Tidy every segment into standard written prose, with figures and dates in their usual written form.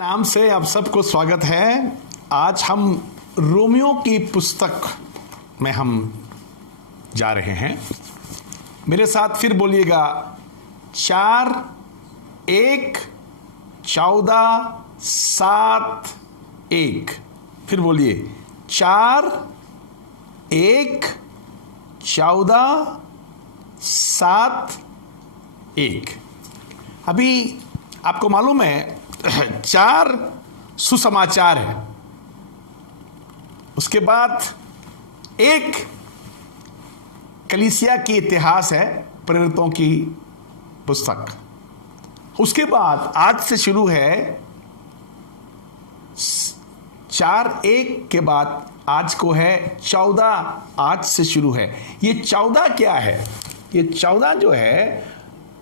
नाम से आप सबको स्वागत है। आज हम रोमियो की पुस्तक में हम जा रहे हैं। मेरे साथ फिर बोलिएगा 4, 1, 14, 7, 1। फिर बोलिए 4, 1, 14, 7, 1। अभी आपको मालूम है 4 सुसमाचार है, उसके बाद 1 कलीसिया की इतिहास है, प्रेरितों की पुस्तक। उसके बाद आज से शुरू है 4, 1 के बाद आज को है 14, आज से शुरू है। ये 14 क्या है? ये 14 जो है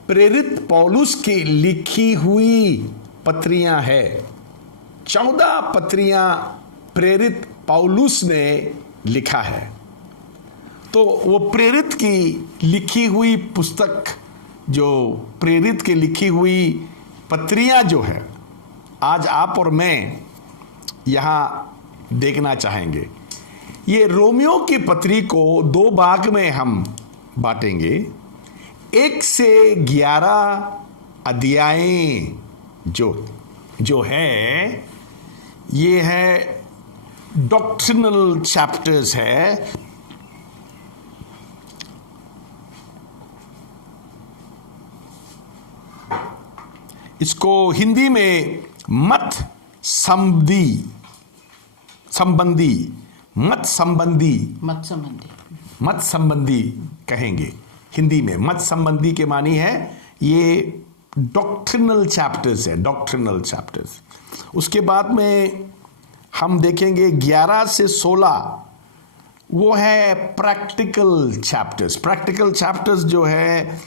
प्रेरित पौलुस की लिखी हुई पत्रियां है। 14 पत्रियां प्रेरित पौलुस ने लिखा है। तो वो प्रेरित की लिखी हुई पुस्तक, जो प्रेरित की लिखी हुई पत्रियां जो है, आज आप और मैं यहां देखना चाहेंगे। ये रोमियो की पत्री को 2 भाग में हम बांटेंगे। 1 से 11 अध्याय जो है, ये है डॉक्ट्रिनल चैप्टर्स है। इसको हिंदी में मत संबंधी कहेंगे। हिंदी में मत संबंधी के मानी है ये डॉक्ट्रिनल चैप्टर्स है, डॉक्ट्रिनल चैप्टर्स। उसके बाद में हम देखेंगे 11 से 16, वो है प्रैक्टिकल चैप्टर्स। प्रैक्टिकल चैप्टर्स जो है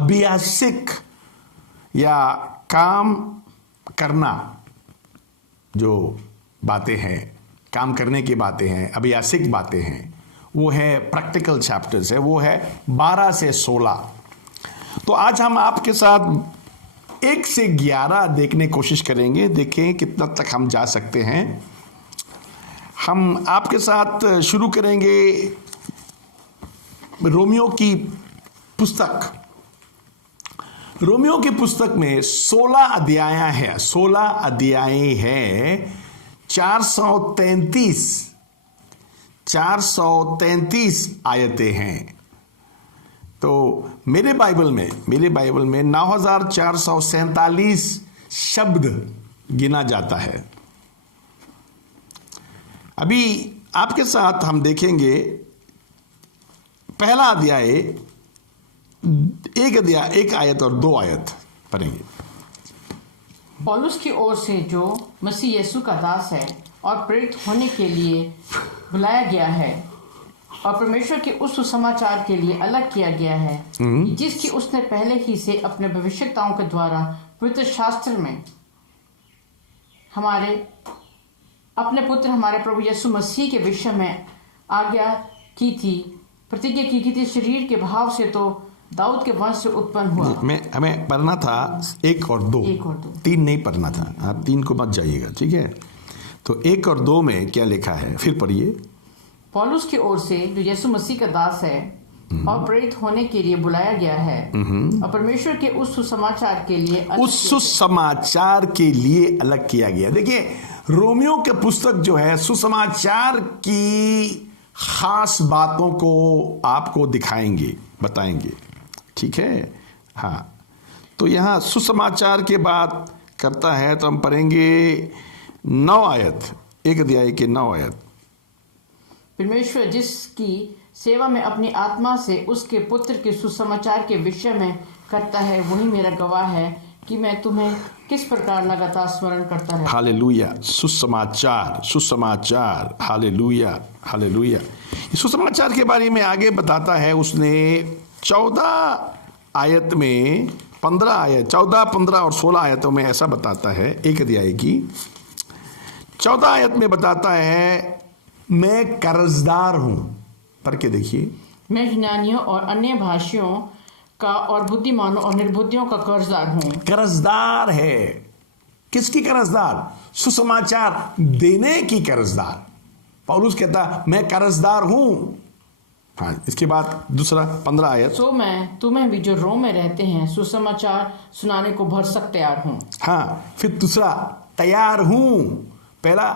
अभियासिक या काम करना, जो बातें हैं, काम करने की बातें हैं, अभियासिक बातें हैं, वो है प्रैक्टिकल चैप्टर्स है। वो है 12 से 16। तो आज हम आपके साथ 1 से 11 देखने की कोशिश करेंगे। देखें कितना तक हम जा सकते हैं। हम आपके साथ शुरू करेंगे रोमियो की पुस्तक। रोमियो की पुस्तक में 16 अध्याय है। 16 अध्याय है। 433 आयतें हैं। तो मेरे बाइबल में 9447 शब्द गिना जाता है। अभी आपके साथ हम देखेंगे पहला अध्याय, एक आयत और 2 आयत पढ़ेंगे। पौलुस की ओर से जो मसीह यीशु का दास है और प्रेरित होने के लिए बुलाया गया है और परमेश्वर के उस सुसमाचार के लिए अलग किया गया है, जिसकी उसने पहले ही से अपने भविष्यताओं के द्वारा पवित्र शास्त्र में अपने पुत्र हमारे प्रभु यीशु मसीह के विषय में आज्ञा की थी, प्रतिज्ञा की थी। शरीर के भाव से तो दाऊद के वंश से उत्पन्न हुआ। हमें पढ़ना था 1 और 2, 3 नहीं पढ़ना था। आप 3 को मत जाइएगा, ठीक है? तो 1 और 2 में क्या लिखा है, फिर पढ़िए। पौलुस की ओर से जो यीशु मसीह का दास है और प्रेरित होने के लिए बुलाया गया है और परमेश्वर के उस सुसमाचार के लिए अलग किया गया। देखिए, रोमियो के पुस्तक जो है सुसमाचार की खास बातों को आपको दिखाएंगे, बताएंगे, ठीक है? हाँ, तो यहाँ सुसमाचार के बात करता है। तो हम पढ़ेंगे 9 आयत, 1 अध्याय के 9 आयत। परमेश्वर जिसकी सेवा में अपनी आत्मा से उसके पुत्र के सुसमाचार के विषय में करता है, वही मेरा गवाह है कि मैं तुम्हें किस प्रकार लगातार स्मरण करता है। हालेलुया। सुसमाचार, हालेलुया, हालेलुया। सुसमाचार के बारे में आगे बताता है उसने 14 आयत में, 15 आयत, 14, 15 और 16 आयतों में ऐसा बताता है। 1 अध्याय की 14 आयत में बताता है, मैं कर्जदार हूं। पढ़ के देखिए। मैं यूनानियों और अन्य भाषियों का और बुद्धिमानों और निर्बुद्धियों का कर्जदार हूँ। कर्जदार है। किसकी कर्जदार? सुसमाचार देने की कर्जदार। पौलुस कहता मैं कर्जदार हूं। हाँ, इसके बाद दूसरा 15 आयत। सो मैं तुम्हें भी जो रोम में रहते हैं सुसमाचार सुनाने को भरसक तैयार हूँ। हाँ, फिर दूसरा तैयार हूं। पहला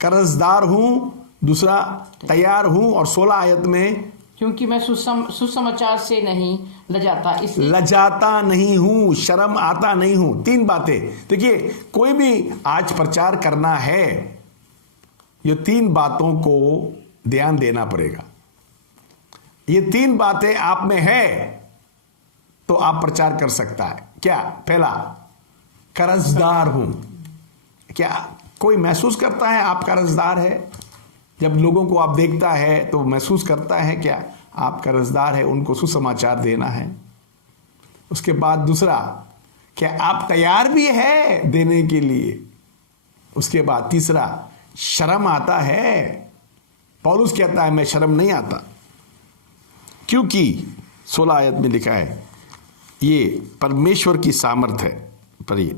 कर्जदार हूं, दूसरा तैयार हूं, और 16 आयत में क्योंकि मैं सुसमाचार से नहीं लजाता, इसलिए लजाता नहीं हूं, शर्म आता नहीं हूं। 3 बातें। देखिए, कोई भी आज प्रचार करना है, ये 3 बातों को ध्यान देना पड़ेगा। ये 3 बातें आप में है तो आप प्रचार कर सकता है। क्या? पहला, कर्जदार हूं। क्या कोई महसूस करता है आप कर्जदार है? जब लोगों को आप देखता है तो महसूस करता है क्या आप कर्जदार है? उनको सुसमाचार देना है। उसके बाद दूसरा, क्या आप तैयार भी है देने के लिए? उसके बाद तीसरा, शर्म आता है? पौलुस कहता है मैं शर्म नहीं आता, क्योंकि 16 आयत में लिखा है ये परमेश्वर की सामर्थ है। पढ़िए।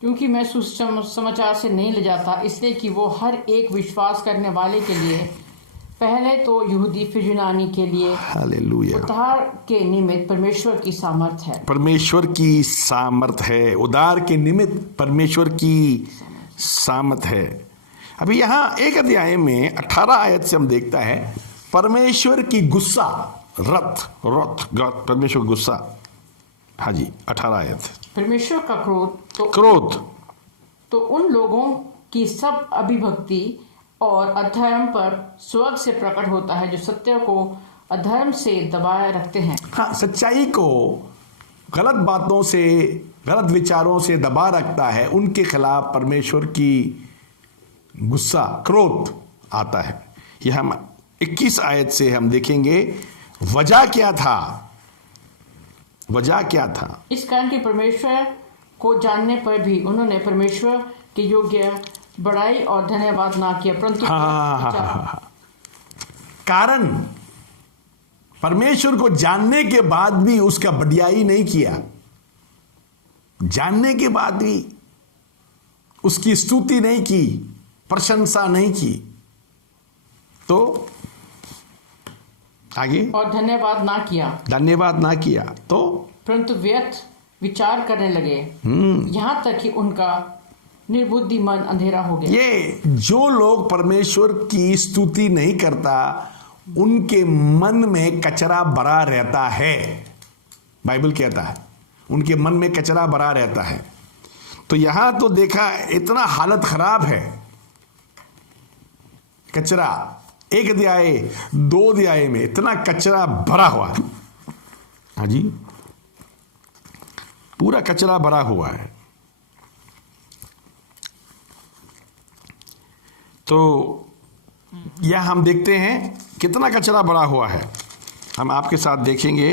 क्योंकि मैं सुसमाचार से नहीं ले जाता, इसलिए कि वो हर एक विश्वास करने वाले के लिए, पहले तो यहूदी फिर यूनानी के लिए, हालेलुया, उद्धार के निमित्त परमेश्वर की सामर्थ है। परमेश्वर की सामर्थ है। उद्धार के निमित्त परमेश्वर की सामर्थ है। अभी यहाँ 1 अध्याय में 18 आयत से हम देखता है परमेश्वर की गुस्सा, रथ परमेश्वर गुस्सा। हाँ जी, 18 आयत। परमेश्वर का क्रोध तो उन लोगों की सब अभिभक्ति और अधर्म पर स्वर्ग से प्रकट होता है, जो सत्य को अधर्म से दबाए रखते हैं। हाँ, सच्चाई को गलत बातों से, गलत विचारों से दबा रखता है, उनके खिलाफ परमेश्वर की गुस्सा, क्रोध आता है। यह हम 21 आयत से हम देखेंगे वजह क्या था। वजह क्या था? इस कारण कि परमेश्वर को जानने पर भी उन्होंने परमेश्वर के योग्य बड़ाई और धन्यवाद ना किया, परंतु कारण परमेश्वर को जानने के बाद भी उसका बढ़ियाई नहीं किया। जानने के बाद भी उसकी स्तुति नहीं की, प्रशंसा नहीं की। तो आगे, और धन्यवाद ना किया तो परंतु व्यर्थ विचार करने लगे, यहां तक कि उनका निर्बुद्धि मन अंधेरा हो गया। ये जो लोग परमेश्वर की स्तुति नहीं करता, उनके मन में कचरा भरा रहता है। बाइबल कहता है उनके मन में कचरा भरा रहता है। तो यहां तो देखा इतना हालत खराब है, कचरा 1 अध्याय 2 अध्याय में इतना कचरा भरा हुआ है। हाँ जी, पूरा कचरा भरा हुआ है। तो यह हम देखते हैं कितना कचरा भरा हुआ है। हम आपके साथ देखेंगे।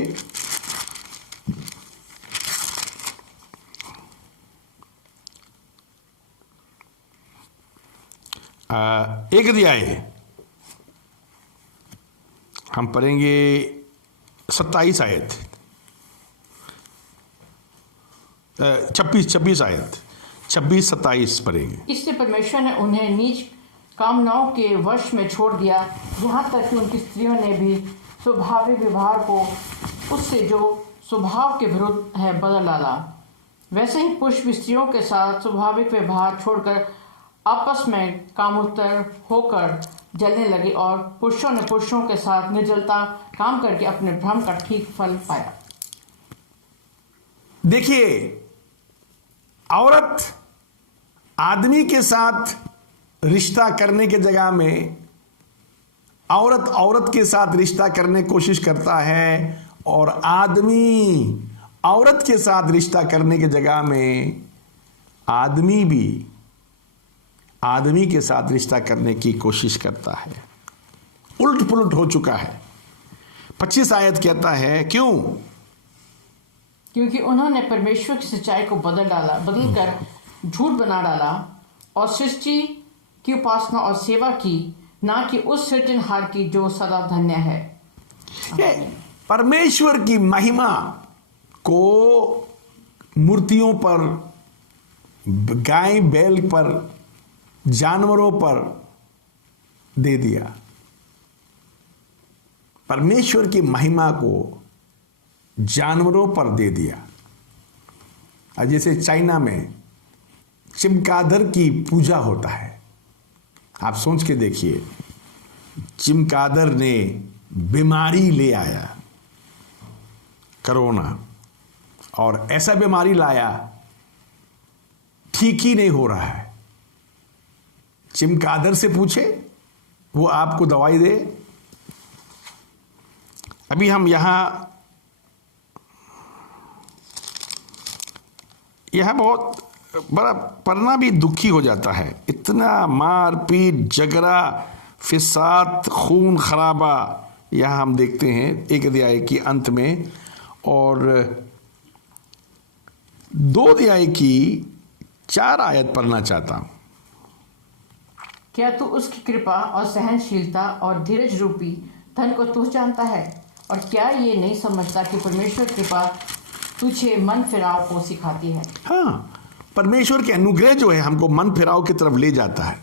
एक अध्याय हम पढ़ेंगे 27 आयत, 26 आयत, 26-27 पढ़ेंगे। इससे परमेश्वर ने उन्हें नीच कामनाओं के वश में छोड़ दिया, यहाँ तक कि उनकी स्त्रियों ने भी स्वाभाविक व्यवहार को उससे जो स्वभाव के विरुद्ध है बदल डाला। वैसे ही पुरुष भी स्त्रियों के साथ स्वाभाविक व्यवहार छोड़कर आपस में कामोत्तर होकर जलने लगे, और पुरुषों ने पुरुषों के साथ निर्जलता काम करके अपने भ्रम का ठीक फल पाया। देखिए, औरत आदमी के साथ रिश्ता करने के जगह में औरत औरत के साथ रिश्ता करने की कोशिश करता है, और आदमी औरत के साथ रिश्ता करने के जगह में आदमी भी आदमी के साथ रिश्ता करने की कोशिश करता है। उलट पुलट हो चुका है। 25 आयत कहता है क्यों? क्योंकि उन्होंने परमेश्वर की सच्चाई को बदलकर झूठ बना डाला, और सृष्टि की उपासना और सेवा की, ना कि उस सृजनहार की जो सदा धन्य है। परमेश्वर की महिमा को मूर्तियों पर, गाय बैल पर, जानवरों पर दे दिया। परमेश्वर की महिमा को जानवरों पर दे दिया। और जैसे चाइना में चमगादड़ की पूजा होता है, आप सोच के देखिए, चमगादड़ ने बीमारी ले आया, कोरोना, और ऐसा बीमारी लाया ठीक ही नहीं हो रहा है। चमगादड़ से पूछे, वो आपको दवाई दे। अभी हम यहां बहुत बड़ा पढ़ना भी दुखी हो जाता है। इतना मार पीट, झगड़ा, फिसाद, खून खराबा यहां हम देखते हैं एक अध्याय के अंत में। और 2 अध्याय की 4 आयत पढ़ना चाहता हूं। क्या तू उसकी कृपा और सहनशीलता और धीरज रूपी धन को तू जानता है? और क्या ये नहीं समझता कि परमेश्वर कृपा तुझे मन फिराव को सिखाती है? हाँ, परमेश्वर के अनुग्रह जो है हमको मन फिराव की तरफ ले जाता है।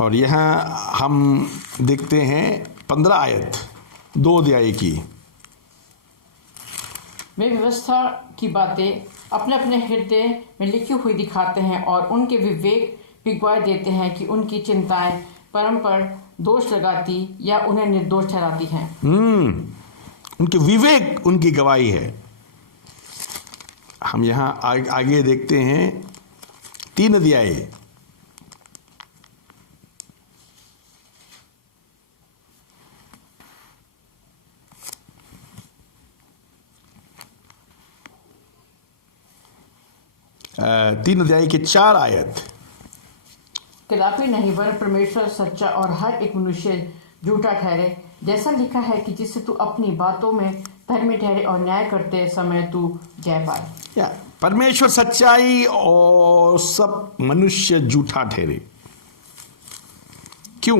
और यहां हम देखते हैं 15 आयत 2 अध्याय की। वे व्यवस्था की बातें अपने अपने हृदय में लिखी हुई दिखाते हैं और उनके विवेक भी गवाही देते हैं कि उनकी चिंताएं परम पर दोष लगाती या उन्हें निर्दोष ठहराती हैं। उनके विवेक उनकी गवाही है। हम यहां आगे देखते हैं 3 अध्याय। तीन अध्याय के 4 आयत। कदापि नहीं, वरन परमेश्वर सच्चा और हर एक मनुष्य झूठा ठहरे, जैसा लिखा है कि जिससे तू अपनी बातों में धर्मी ठहरे और न्याय करते समय तू जय पाए। परमेश्वर सच्चाई और सब मनुष्य झूठा ठहरे। क्यों?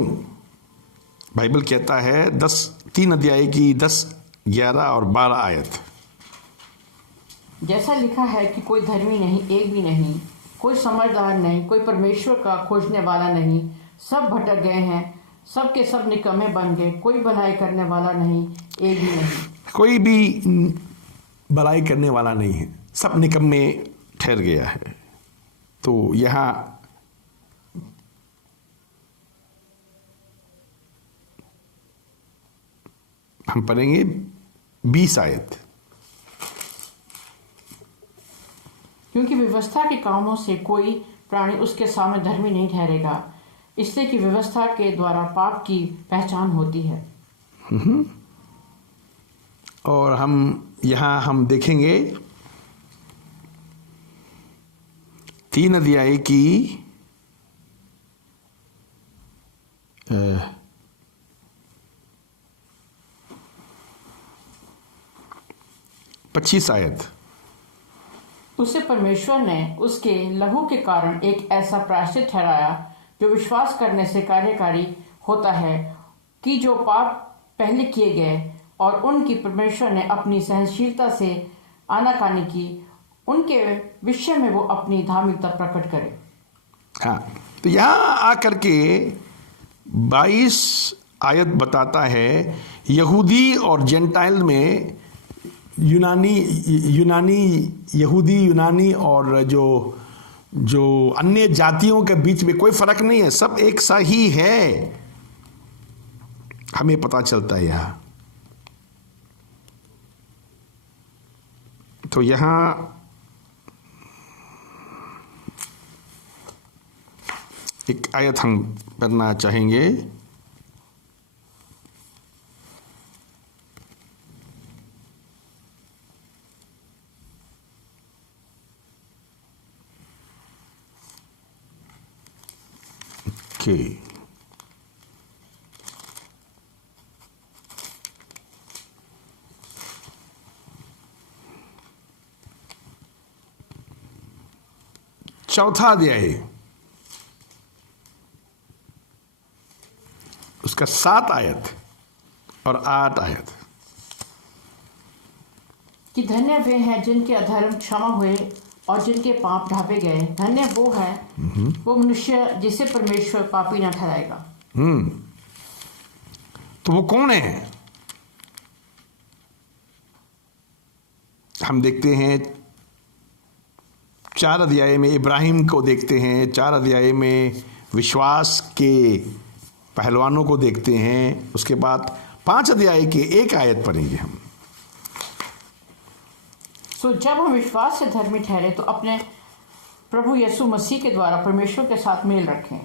बाइबल कहता है 3 अध्याय की 10, 11 और 12 आयत। जैसा लिखा है कि कोई धर्मी नहीं, एक भी नहीं, कोई समझदार नहीं, कोई परमेश्वर का खोजने वाला नहीं, सब भटक गए हैं, सब के सब निकम्मे बन गए, कोई भलाई करने वाला नहीं, एक भी नहीं। कोई भी भलाई करने वाला नहीं है, सब निकम्मे ठहर गया है। तो यहां हम पढ़ेंगे 20 आयत। क्योंकि व्यवस्था के कामों से कोई प्राणी उसके सामने धर्मी नहीं ठहरेगा, इसलिए कि व्यवस्था के द्वारा पाप की पहचान होती है। और हम देखेंगे 3 अध्याय की 25 आयत। उसे परमेश्वर ने उसके लहू के कारण एक ऐसा प्रायश्चित ठहराया जो विश्वास करने से कार्यकारी होता है कि जो पाप पहले किए गए और उनकी परमेश्वर ने अपनी सहनशीलता से आनाकानी की, उनके विषय में वो अपनी धार्मिकता प्रकट करे। हाँ, तो यहां आकर के 22 आयत बताता है यहूदी और जेंटाइल में, यूनानी यूनानी और जो अन्य जातियों के बीच में कोई फर्क नहीं है, सब एक सा ही है। हमें पता चलता है यहां। तो यहां एक आयत हम पढ़ना चाहेंगे। Okay. चौथा अध्याय, उसका 7 आयत और 8 आयत। धन्य वे हैं जिनके अधर्म क्षमा हुए और जिनके पाप ढांपे गए। धन्य वो है वो मनुष्य जिसे परमेश्वर पापी न ठहराएगा। तो वो कौन है? हम देखते हैं 4 अध्याय में इब्राहिम को देखते हैं, 4 अध्याय में विश्वास के पहलवानों को देखते हैं। उसके बाद 5 अध्याय के 1 आयत पढ़ेंगे हम। सो जब हम विश्वास से धर्मी ठहरे तो अपने प्रभु यीशु मसीह के द्वारा परमेश्वर के साथ मेल रखें।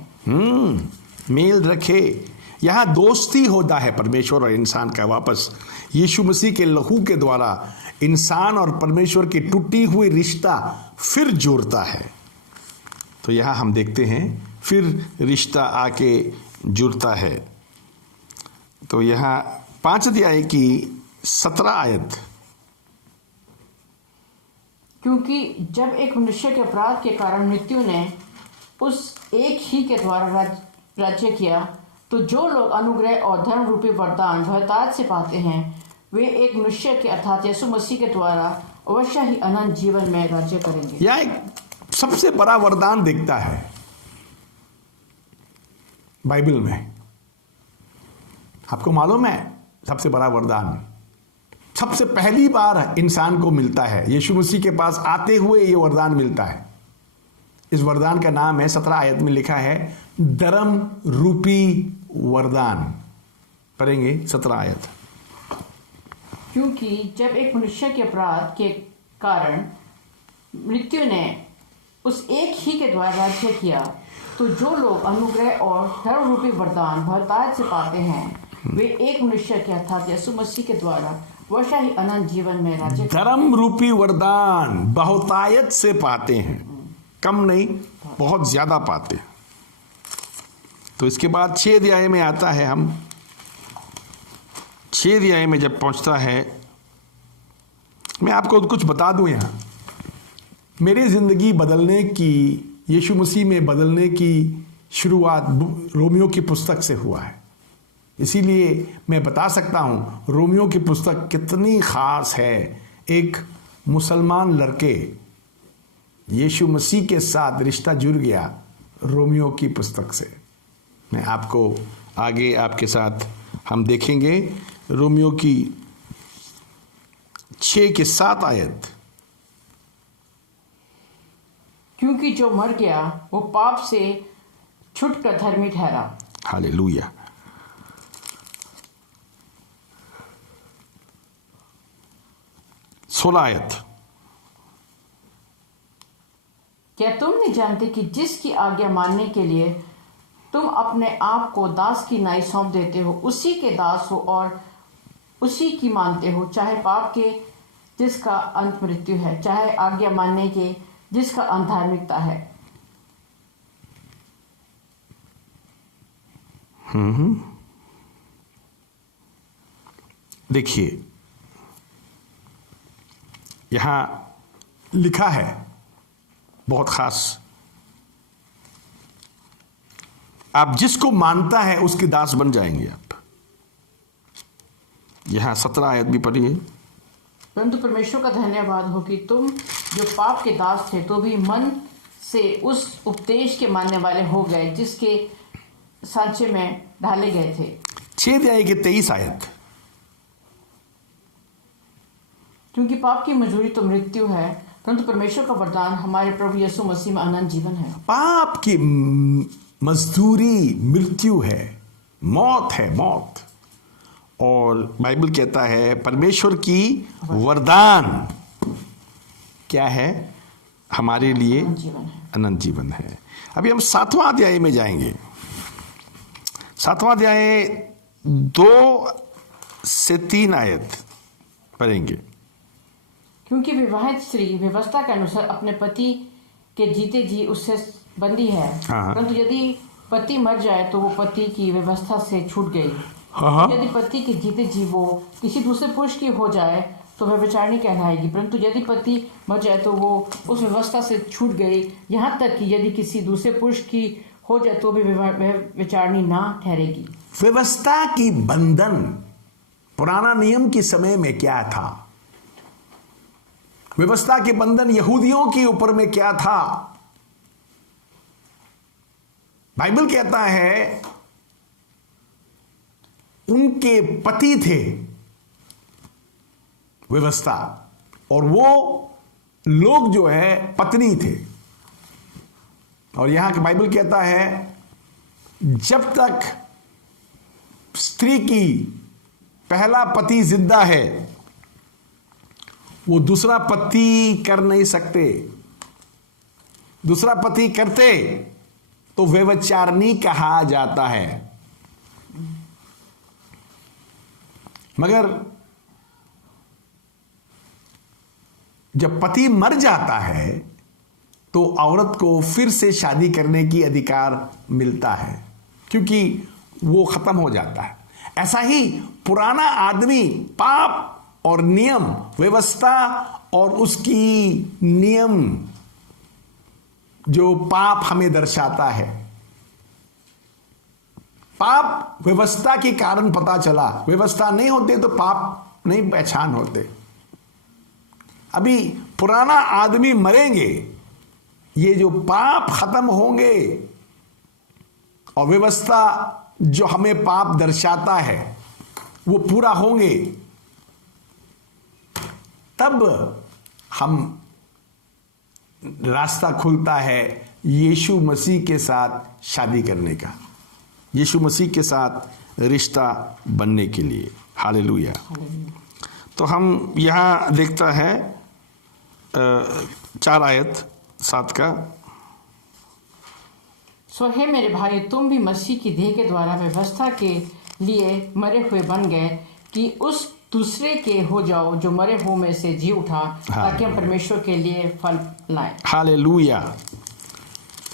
मेल रखे। यहाँ दोस्ती होता है परमेश्वर और इंसान का वापस। यीशु मसीह के लहू के द्वारा इंसान और परमेश्वर की टूटी हुई रिश्ता फिर जोड़ता है। तो यहाँ हम देखते हैं फिर रिश्ता आके जुड़ता है। तो यहाँ 5 अध्याय की 17 आयत। क्योंकि जब एक मनुष्य के अपराध के कारण मृत्यु ने उस एक ही के द्वारा राज्य किया, तो जो लोग अनुग्रह और धर्म रूपी वरदान बहुतायत से पाते हैं वे एक मनुष्य के अर्थात यीशु मसीह के द्वारा अवश्य ही अनंत जीवन में राज्य करेंगे। यह एक सबसे बड़ा वरदान दिखता है बाइबल में। आपको मालूम है सबसे बड़ा वरदान सबसे पहली बार इंसान को मिलता है। यीशु मसीह के पास आते हुए ये वरदान मिलता है। इस वरदान का नाम है 17 आयत में लिखा है धर्म रूपी वरदान। पढ़ेंगे 17 आयत। क्योंकि जब एक मनुष्य के अपराध के कारण मृत्यु ने उस एक ही के द्वारा राज्य किया, तो जो लोग अनुग्रह और धर्म रूपी वरदान बहुतायत से पाते हैं वे एक मनुष्य के अर्थात यीशु मसीह के द्वारा वैसा ही अनंत जीवन में राज्य। धर्म रूपी वरदान बहुतायत से पाते हैं, कम नहीं बहुत ज्यादा पाते हैं। तो इसके बाद 6 अध्याय में आता है। हम 6 अध्याय में जब पहुंचता है, मैं आपको कुछ बता दूं। यहाँ मेरी जिंदगी बदलने की, यीशु मसीह में बदलने की शुरुआत रोमियो की पुस्तक से हुआ है। इसीलिए मैं बता सकता हूं रोमियो की पुस्तक कितनी खास है। एक मुसलमान लड़के यीशु मसीह के साथ रिश्ता जुड़ गया रोमियो की पुस्तक से। मैं आपको आगे आपके साथ हम देखेंगे रोमियो की 6 के 7 आयत। क्योंकि जो मर गया वो पाप से छुटकर धर्मी ठहरा। हालेलुया। सोलह आयत। क्या तुम नहीं जानते कि जिसकी आज्ञा मानने के लिए तुम अपने आप को दास की नाई सौंप देते हो उसी के दास हो और उसी की मानते हो, चाहे पाप के जिसका अंत मृत्यु है, चाहे आज्ञा मानने के जिसका अंत धार्मिकता है। देखिए यहां लिखा है बहुत खास, आप जिसको मानता है उसके दास बन जाएंगे आप। यहां 17 आयत भी पढ़िए। परंतु परमेश्वर का धन्यवाद हो कि तुम जो पाप के दास थे तो भी मन से उस उपदेश के मानने वाले हो गए जिसके सांचे में ढाले गए थे। 6 अध्याय के 23 आयत। क्योंकि पाप की मजदूरी तो मृत्यु है, परंतु परमेश्वर का वरदान हमारे प्रभु यीशु मसीह में अनंत जीवन है। पाप की मजदूरी मृत्यु है, मौत है, मौत। और बाइबल कहता है परमेश्वर की वरदान क्या है हमारे लिए? अनंत जीवन है। अभी हम 7वां अध्याय में जाएंगे। 7वां अध्याय 2 से 3 आयत पढ़ेंगे। क्योंकि विवाहित स्त्री व्यवस्था के अनुसार अपने पति के जीते जी उससे बंदी है, परंतु यदि पति मर जाए तो वो पति की व्यवस्था से छूट गई। यदि पति के जीते जी वो किसी दूसरे पुरुष की हो जाए तो वह विचारणी कहलाएगी, परंतु यदि पति मर जाए तो वो उस व्यवस्था से छूट गई। यहाँ तक कि यदि किसी दूसरे पुरुष की हो जाए तो भी वह विचारणी ना ठहरेगी। व्यवस्था की बंधन पुराना नियम के समय में क्या था? व्यवस्था के बंधन यहूदियों के ऊपर में क्या था? बाइबल कहता है उनके पति थे व्यवस्था, और वो लोग जो है पत्नी थे। और यहां के बाइबल कहता है जब तक स्त्री की पहला पति जिंदा है वो दूसरा पति कर नहीं सकते। दूसरा पति करते तो व्यभिचारिणी कहा जाता है। मगर जब पति मर जाता है तो औरत को फिर से शादी करने की अधिकार मिलता है, क्योंकि वो खत्म हो जाता है। ऐसा ही पुराना आदमी पाप और नियम, व्यवस्था और उसकी नियम जो पाप हमें दर्शाता है, पाप व्यवस्था के कारण पता चला। व्यवस्था नहीं होते तो पाप नहीं पहचान होते। अभी पुराना आदमी मरेंगे, ये जो पाप खत्म होंगे और व्यवस्था जो हमें पाप दर्शाता है वो पूरा होंगे, तब हम रास्ता खुलता है यीशु मसीह के साथ शादी करने का, यीशु मसीह के साथ रिश्ता बनने के लिए। हालेलुया। तो हम यहाँ देखता है 4 आयत 7 का। सो हे मेरे भाई, तुम भी मसीह की देह के द्वारा व्यवस्था के लिए मरे हुए बन गए कि उस दूसरे के हो जाओ जो मरे हुए में से जी उठा, ताकि हम परमेश्वर के लिए फल लाएं। हालेलुया।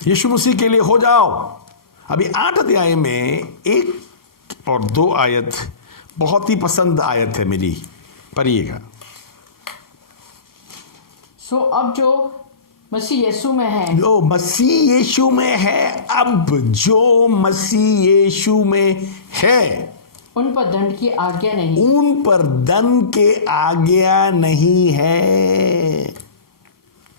यीशु मसीह के लिए हो जाओ। अभी 8 अध्याय में 1 और 2 आयत बहुत ही पसंद आयत है मेरी, पढ़िएगा। सो अब जो मसीह यीशु में है, जो मसीह यीशु में है, अब जो मसीह यीशु में है, उन पर दंड की आज्ञा नहीं, उन पर दंड के आज्ञा नहीं है,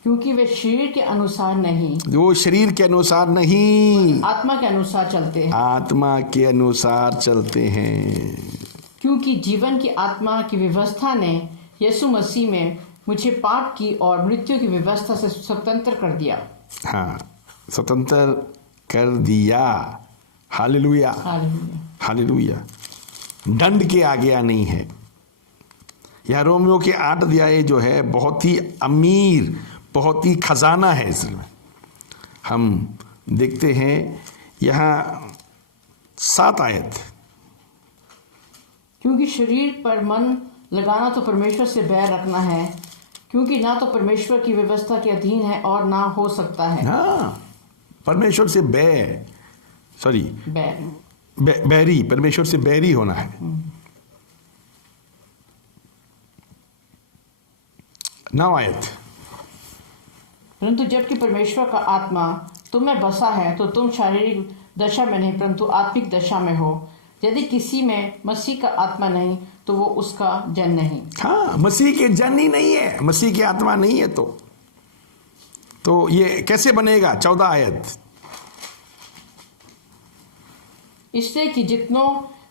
क्योंकि वे शरीर के अनुसार नहीं, वो शरीर के अनुसार नहीं, आत्मा के अनुसार चलते हैं। आत्मा के अनुसार चलते हैं। क्योंकि जीवन की आत्मा की व्यवस्था ने यीशु मसीह में मुझे पाप की और मृत्यु की व्यवस्था से स्वतंत्र कर दिया। हाँ, स्वतंत्र कर दिया। Hallelujah, hallelujah. हालेलुया। दंड के आज्ञा नहीं है। यह रोमियो के 8 अध्याय जो है बहुत ही अमीर, बहुत ही खजाना है। इसमें हम देखते हैं यहाँ 7 आयत। क्योंकि शरीर पर मन लगाना तो परमेश्वर से बैर रखना है, क्योंकि ना तो परमेश्वर की व्यवस्था के अधीन है और ना हो सकता है। हाँ, परमेश्वर से बैरी, परमेश्वर से बैरी होना है। 9 आयत। परंतु जबकि परमेश्वर का आत्मा तुम में बसा है तो तुम शारीरिक दशा में नहीं परंतु आत्मिक दशा में हो। यदि किसी में मसीह का आत्मा नहीं तो वो उसका जन नहीं। हाँ, मसीह के जन ही नहीं है, मसीह की आत्मा नहीं है तो ये कैसे बनेगा? 14 आयत। इसलिए कि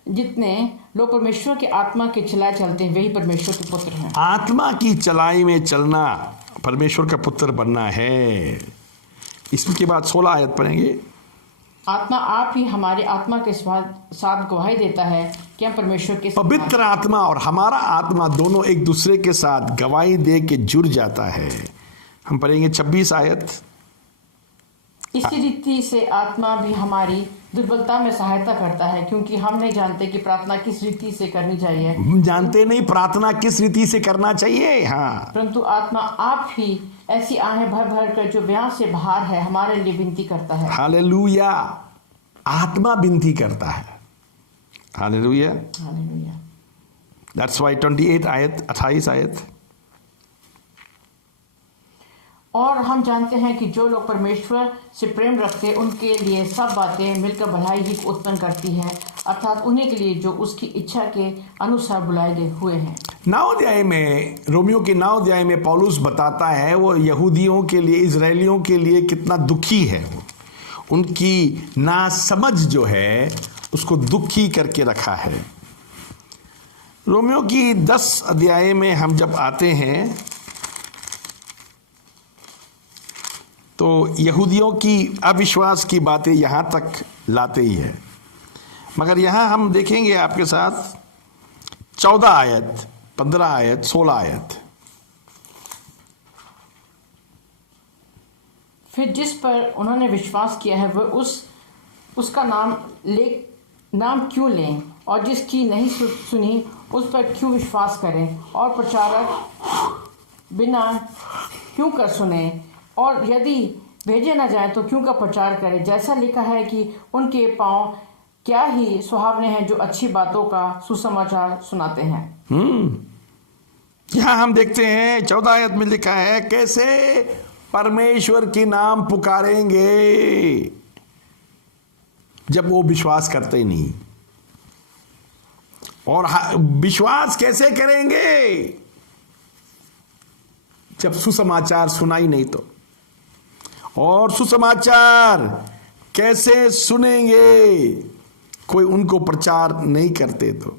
जितने लोग परमेश्वर के आत्मा के चलाए चलते हैं वही परमेश्वर के पुत्र हैं। आत्मा की चलाई में चलना परमेश्वर का पुत्र बनना है। इसके बाद 16 आयत पढ़ेंगे। आत्मा आप ही हमारे आत्मा के साथ गवाही देता है कि हम परमेश्वर के पवित्र आत्मा और हमारा आत्मा दोनों एक दूसरे के साथ गवाही दे के जुड़ जाता है। हम पढ़ेंगे 26 आयत। इसी रीति से आत्मा भी हमारी दुर्बलता में सहायता करता है, क्योंकि हम नहीं जानते कि प्रार्थना किस रीति से करनी चाहिए। हम जानते नहीं प्रार्थना किस रीति से करना चाहिए। हाँ, परंतु आत्मा आप ही ऐसी आहें भर भर कर जो ब्याह से बाहर है हमारे लिए विनती करता है। हालेलुया। आत्मा विनती करता है। Hallelujah, hallelujah. That's why 28 आयत 28 आयत। और हम जानते हैं कि जो लोग परमेश्वर से प्रेम रखते उनके लिए सब बातें मिलकर भलाई ही उत्पन्न करती है। अर्थात उन्हीं के लिए जो उसकी इच्छा के अनुसार बुलाए गए हुए हैं। 9 अध्याय में, रोमियो के 9 अध्याय में पौलुस बताता है वो यहूदियों के लिए, इजरायलियों के लिए कितना दुखी है। उनकी नासमझ जो है उसको दुखी करके रखा है। रोमियो की 10 अध्याय में हम जब आते हैं तो यहूदियों की अविश्वास की बातें यहाँ तक लाते ही है, मगर यहाँ हम देखेंगे आपके साथ 14 आयत, 15 आयत, 16 आयत। फिर जिस पर उन्होंने विश्वास किया है वह उसका नाम क्यों लें, और जिसकी नहीं सुनी उस पर क्यों विश्वास करें, और प्रचारक बिना क्यों कर सुने, और यदि भेजे न जाए तो क्यों का प्रचार करें। जैसा लिखा है कि उनके पांव क्या ही सुहावने हैं जो अच्छी बातों का सुसमाचार सुनाते हैं। यहां हम देखते हैं 14 आयत में लिखा है कैसे परमेश्वर की नाम पुकारेंगे जब वो विश्वास करते ही नहीं, और विश्वास कैसे करेंगे जब सुसमाचार सुना ही नहीं तो, और सुसमाचार कैसे सुनेंगे कोई उनको प्रचार नहीं करते तो।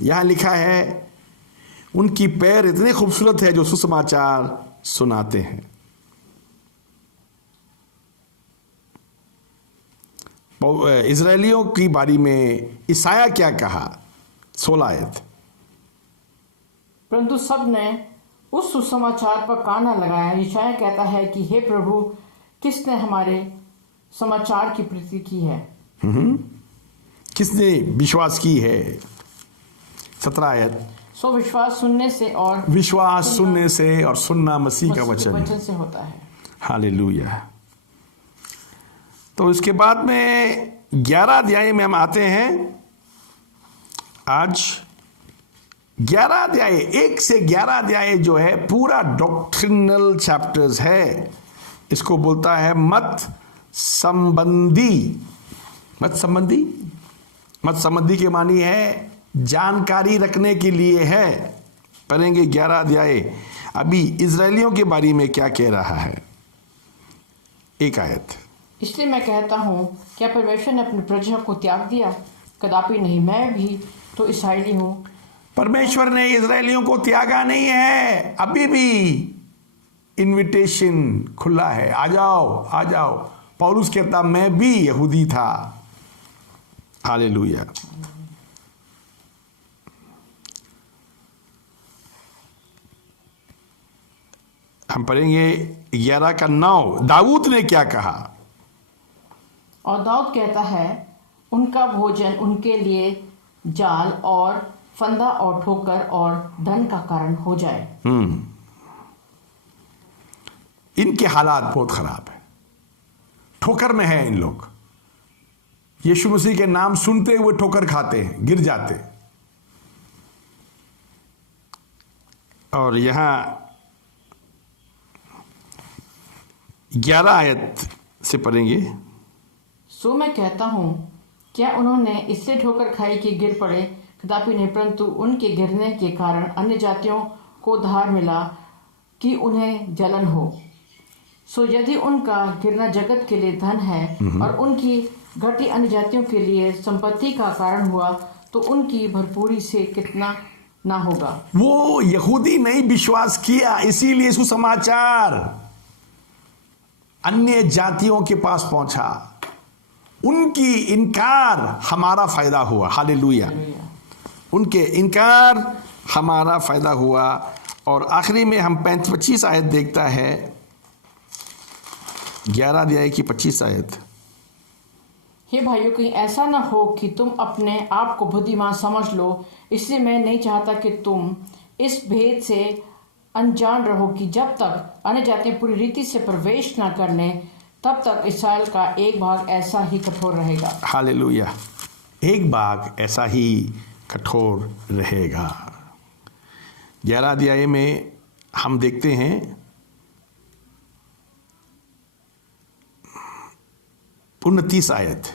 यहां लिखा है उनकी पैर इतने खूबसूरत है जो सुसमाचार सुनाते हैं। इजरायलियों की बारी में ईसाया क्या कहा, 16 आयत। परंतु सब ने उस सुसमाचार पर कान न लगाया। ईशाया कहता है कि हे प्रभु, किसने हमारे समाचार की प्रीति की है, किसने विश्वास की है। 17 आयत। सो विश्वास सुनने से, और विश्वास सुनने से, और सुनना मसीह का वचन से होता है। हालेलुया। तो इसके बाद में 11 अध्याय में हम आते हैं। आज 11 अध्याय, 1 से 11 अध्याय जो है पूरा डॉक्ट्रिनल चैप्टर्स है। इसको बोलता है मत संबंधी। मत संबंधी के मानी है जानकारी रखने के लिए है। पढ़ेंगे 11 अध्याय। अभी इजरायलियों के बारे में क्या कह रहा है, 1 आयत। इसलिए मैं कहता हूँ, क्या परमेश्वर ने अपनी प्रजा को त्याग दिया? कदापि नहीं, मैं भी तो इस्राएली हूँ। परमेश्वर ने इजरायलियों को त्यागा नहीं है। अभी भी इनविटेशन खुला है, आ जाओ आ जाओ। पौलुस कहता मैं भी यहूदी था। हालेलुया। हम पढ़ेंगे 11 का 9। दाऊद ने क्या कहा? और दाऊद कहता है, उनका भोजन उनके लिए जाल और फंदा और ठोकर और धन का कारण हो जाए। इनके हालात बहुत खराब है, ठोकर में है इन लोग। यीशु मसीह के नाम सुनते हुए ठोकर खाते हैं, गिर जाते। और यहां 11 आयत से पढ़ेंगे। सो मैं कहता हूँ, क्या उन्होंने इससे ठोकर खाई कि गिर पड़े? कदापि नहीं, परंतु उनके गिरने के कारण अन्य जातियों को धार मिला कि उन्हें जलन हो। सो यदि उनका गिरना जगत के लिए धन है और उनकी घटी अन्य जातियों के लिए संपत्ति का कारण हुआ, तो उनकी भरपूरी से कितना ना होगा। वो यहूदी नहीं विश्वास किया, इसीलिए सुसमाचार अन्य जातियों के पास पहुंचा। उनकी इनकार हमारा फायदा हुआ। हालेलुया। उनके इनकार हमारा फायदा हुआ। और आखिरी में हम 25 आयत देखता है, 11 अध्याय की 25 आयत। हे भाइयों, कहीं ऐसा ना हो कि तुम अपने आप को बुद्धिमान समझ लो। इसलिए मैं नहीं चाहता कि तुम इस भेद से अनजान रहो कि जब तक अन्य जातियां पूरी रीति से प्रवेश ना कर लें, तब तक इस्राएल का एक भाग ऐसा ही कठोर रहेगा। हालेलुया। एक भाग ऐसा ही कठोर रहेगा। 11 अध्याय में हम देखते हैं 29 आयत।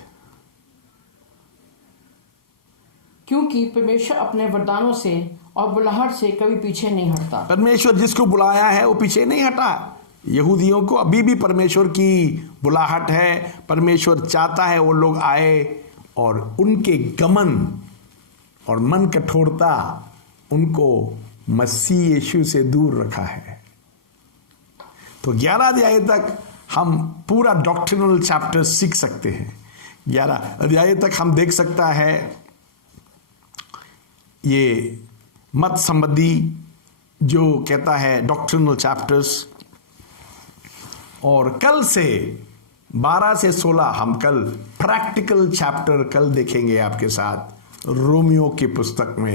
क्योंकि परमेश्वर अपने वरदानों से और बुलाहट से कभी पीछे नहीं हटता। परमेश्वर जिसको बुलाया है वो पीछे नहीं हटा। यहूदियों को अभी भी परमेश्वर की बुलाहट है। परमेश्वर चाहता है वो लोग आए, और उनके गमन और मन कठोरता उनको मसीह यीशु से दूर रखा है। तो 11 अध्याय तक हम पूरा डॉक्ट्रिनल चैप्टर सीख सकते हैं। 11 अध्याय तक हम देख सकता है ये मत संबंधी जो कहता है डॉक्ट्रिनल चैप्टर्स। और कल से 12 से 16 हम कल प्रैक्टिकल चैप्टर कल देखेंगे आपके साथ रोमियो की पुस्तक में।